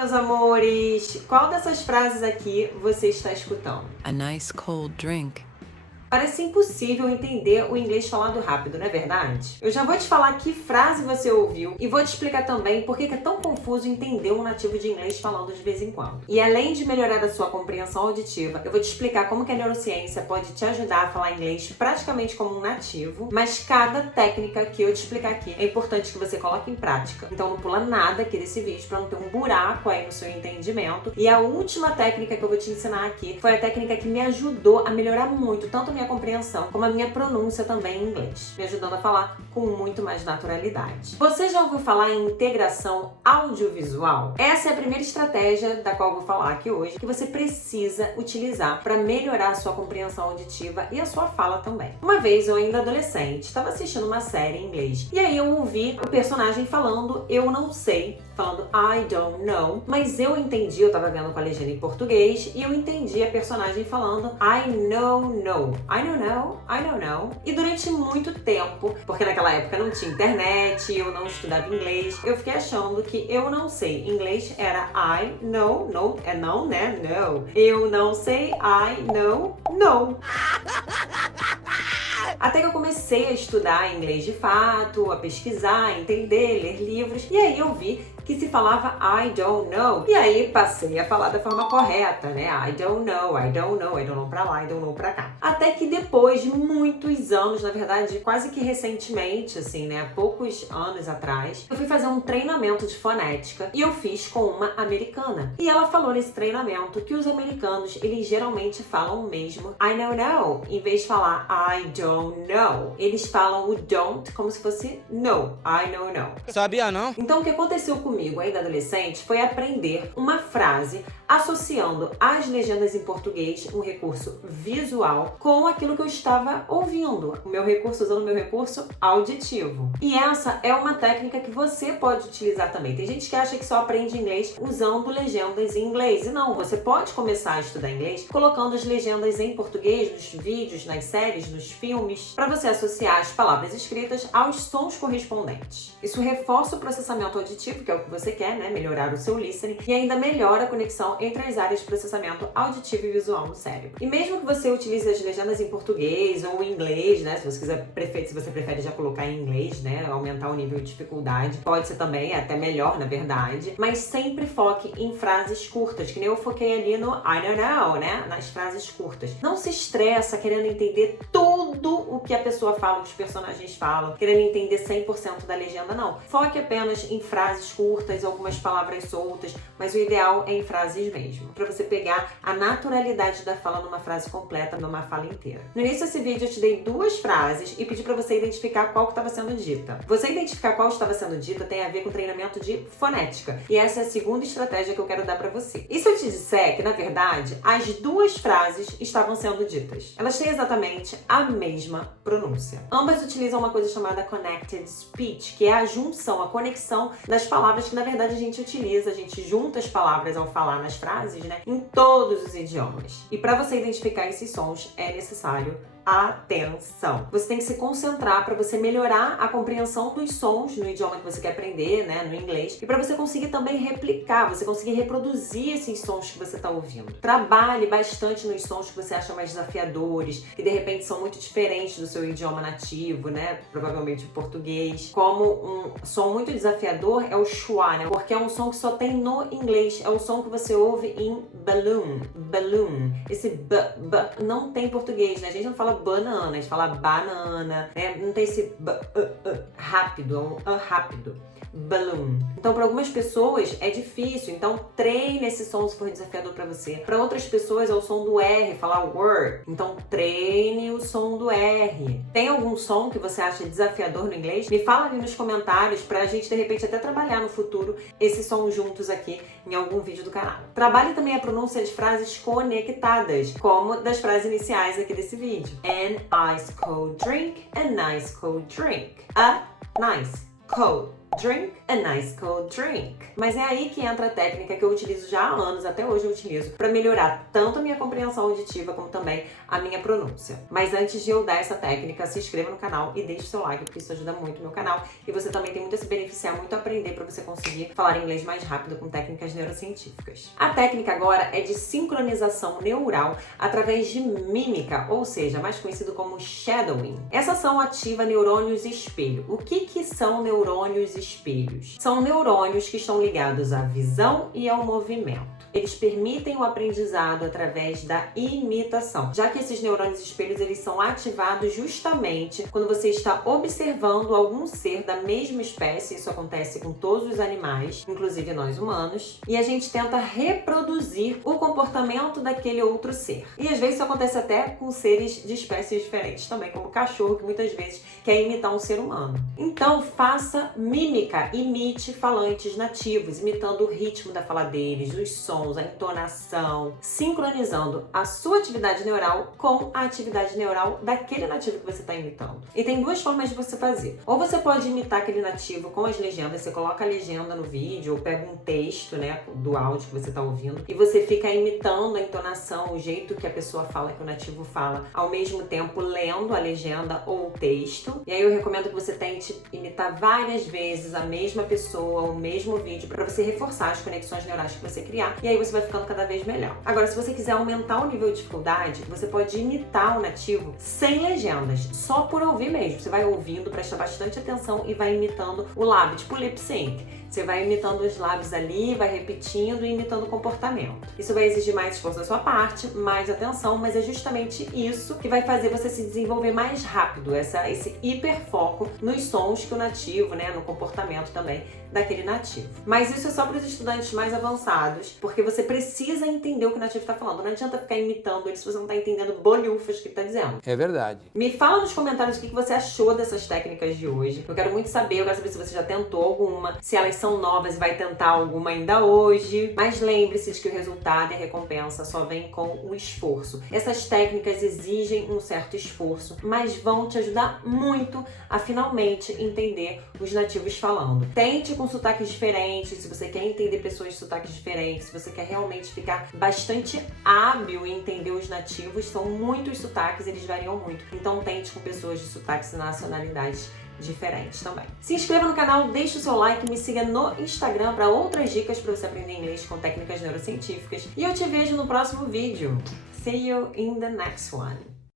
meus amores! Qual dessas frases aqui você está escutando? A nice cold drink. Parece impossível entender o inglês falado rápido, não é verdade? Eu já vou te falar que frase você ouviu e vou te explicar também por que é tão confuso entender um nativo de inglês falando de vez em quando. E além de melhorar a sua compreensão auditiva, eu vou te explicar como que a neurociência pode te ajudar a falar inglês praticamente como um nativo, mas cada técnica que eu te explicar aqui é importante que você coloque em prática. Então não pula nada aqui desse vídeo para não ter um buraco aí no seu entendimento. E a última técnica que eu vou te ensinar aqui foi a técnica que me ajudou a melhorar muito, tanto a minha compreensão, como a minha pronúncia também em inglês, me ajudando a falar com muito mais naturalidade. Você já ouviu falar em integração audiovisual? Essa é a primeira estratégia da qual eu vou falar aqui hoje, que você precisa utilizar para melhorar a sua compreensão auditiva e a sua fala também. Uma vez, eu ainda adolescente, estava assistindo uma série em inglês, e aí eu ouvi o personagem falando "eu não sei", falando "I don't know", mas eu entendi, eu tava vendo com a legenda em português, e eu entendi a personagem falando "I know". I don't know. E durante muito tempo, porque naquela época não tinha internet, eu não estudava inglês, eu fiquei achando que eu não sei. Em inglês era I know, no, é não, né? No. Eu não sei, I know, no. Até que eu comecei a estudar inglês de fato, a pesquisar, a entender, ler livros, e aí eu vi que se falava I don't know. E aí passei a falar da forma correta, né? I don't know pra lá, I don't know pra cá. Até que depois de muitos anos, na verdade, quase que recentemente, assim, né? Poucos anos atrás, eu fui fazer um treinamento de fonética e eu fiz com uma americana. E ela falou nesse treinamento que os americanos, eles geralmente falam mesmo I don't know, em vez de falar I don't know. Eles falam o don't como se fosse no, I don't know. Sabia não? Então o que aconteceu comigo ainda adolescente foi aprender uma frase associando as legendas em português, um recurso visual, com aquilo que eu estava ouvindo, usando o meu recurso auditivo. E essa é uma técnica que você pode utilizar também. Tem gente que acha que só aprende inglês usando legendas em inglês, e não, você pode começar a estudar inglês colocando as legendas em português nos vídeos, nas séries, nos filmes, para você associar as palavras escritas aos sons correspondentes. Isso reforça o processamento auditivo, que é o que você quer, né? Melhorar o seu listening, e ainda melhora a conexão entre as áreas de processamento auditivo e visual no cérebro. E mesmo que você utilize as legendas em português ou em inglês, né? Se você prefere já colocar em inglês, né? Aumentar o nível de dificuldade, pode ser também até melhor, na verdade. Mas sempre foque em frases curtas, que nem eu foquei ali no I don't know, né? Nas frases curtas. Não se estressa querendo entender tudo o que a pessoa fala, os personagens falam, querendo entender 100% da legenda, não. Foque apenas em frases curtas, algumas palavras soltas, mas o ideal é em frases mesmo, para você pegar a naturalidade da fala numa frase completa, numa fala inteira. No início desse vídeo eu te dei duas frases e pedi para você identificar qual que estava sendo dita. Você identificar qual estava sendo dita tem a ver com treinamento de fonética, e essa é a segunda estratégia que eu quero dar para você. E se eu te disser que, na verdade, as duas frases estavam sendo ditas? Elas têm exatamente a mesma pronúncia. Ambas utilizam uma coisa chamada connected speech, que é a junção, a conexão das palavras que, na verdade, a gente utiliza, a gente junta as palavras ao falar nas frases, né, em todos os idiomas. E para você identificar esses sons, é necessário atenção. Você tem que se concentrar para você melhorar a compreensão dos sons no idioma que você quer aprender, né, no inglês, e para você conseguir também replicar, você conseguir reproduzir esses sons que você está ouvindo. Trabalhe bastante nos sons que você acha mais desafiadores, que de repente são muito diferentes do seu idioma nativo, né, provavelmente o português. Como um som muito desafiador é o schwa, né, porque é um som que só tem no inglês, é o som que você ouve em balloon. Esse b não tem em português, né, a gente não fala banana, a gente fala banana, né? Não tem esse rápido, é um rápido. Balloon. Então, para algumas pessoas é difícil, então treine esse som se for desafiador para você. Para outras pessoas é o som do R, falar word. Então, treine o som do R. Tem algum som que você acha desafiador no inglês? Me fala ali nos comentários pra gente, de repente, até trabalhar no futuro esse som juntos aqui em algum vídeo do canal. Trabalhe também a pronúncia de frases conectadas, como das frases iniciais aqui desse vídeo. An ice cold drink, a nice cold drink. A nice cold Drink a nice cold drink. Mas é aí que entra a técnica que eu utilizo já há anos, até hoje eu utilizo, para melhorar tanto a minha compreensão auditiva como também a minha pronúncia. Mas antes de eu dar essa técnica, se inscreva no canal e deixe seu like, porque isso ajuda muito o meu canal. E você também tem muito a se beneficiar, muito a aprender para você conseguir falar inglês mais rápido com técnicas neurocientíficas. A técnica agora é de sincronização neural através de mímica, ou seja, mais conhecido como shadowing. Essa ação ativa neurônios espelho. O que são neurônios espelhos? São neurônios que estão ligados à visão e ao movimento. Eles permitem o aprendizado através da imitação, já que esses neurônios espelhos eles são ativados justamente quando você está observando algum ser da mesma espécie. Isso acontece com todos os animais, inclusive nós humanos, e a gente tenta reproduzir o comportamento daquele outro ser. E às vezes isso acontece até com seres de espécies diferentes também, como o cachorro, que muitas vezes quer imitar um ser humano. Então faça mímica, imite falantes nativos, imitando o ritmo da fala deles, os sons, a entonação, sincronizando a sua atividade neural com a atividade neural daquele nativo que você está imitando. E tem duas formas de você fazer. Ou você pode imitar aquele nativo com as legendas, você coloca a legenda no vídeo, ou pega um texto, né, do áudio que você está ouvindo, e você fica imitando a entonação, o jeito que a pessoa fala, que o nativo fala, ao mesmo tempo lendo a legenda ou o texto. E aí eu recomendo que você tente imitar várias vezes a mesma pessoa, o mesmo vídeo, para você reforçar as conexões neurais que você criar. E aí você vai ficando cada vez melhor. Agora, se você quiser aumentar o nível de dificuldade, você pode imitar o nativo sem legendas, só por ouvir mesmo. Você vai ouvindo, presta bastante atenção e vai imitando o lábio, tipo lip sync. Você vai imitando os lábios ali, vai repetindo e imitando o comportamento. Isso vai exigir mais esforço da sua parte, mais atenção, mas é justamente isso que vai fazer você se desenvolver mais rápido, esse hiperfoco nos sons que o nativo, né, no comportamento também daquele nativo. Mas isso é só para os estudantes mais avançados, porque você precisa entender o que o nativo está falando. Não adianta ficar imitando ele se você não está entendendo bolhufas que ele está dizendo. É verdade. Me fala nos comentários o que você achou dessas técnicas de hoje. Eu quero muito saber, eu quero saber se você já tentou alguma, se elas são novas e vai tentar alguma ainda hoje. Mas lembre-se de que o resultado e a recompensa só vem com o esforço. Essas técnicas exigem um certo esforço, mas vão te ajudar muito a finalmente entender os nativos falando. Tente com sotaques diferentes, se você quer entender pessoas de sotaques diferentes, se você quer realmente ficar bastante hábil em entender os nativos, são muitos sotaques, eles variam muito. Então tente com pessoas de sotaques e nacionalidades diferentes também. Se inscreva no canal, deixe o seu like e me siga no Instagram para outras dicas para você aprender inglês com técnicas neurocientíficas. E eu te vejo no próximo vídeo. See you in the next one.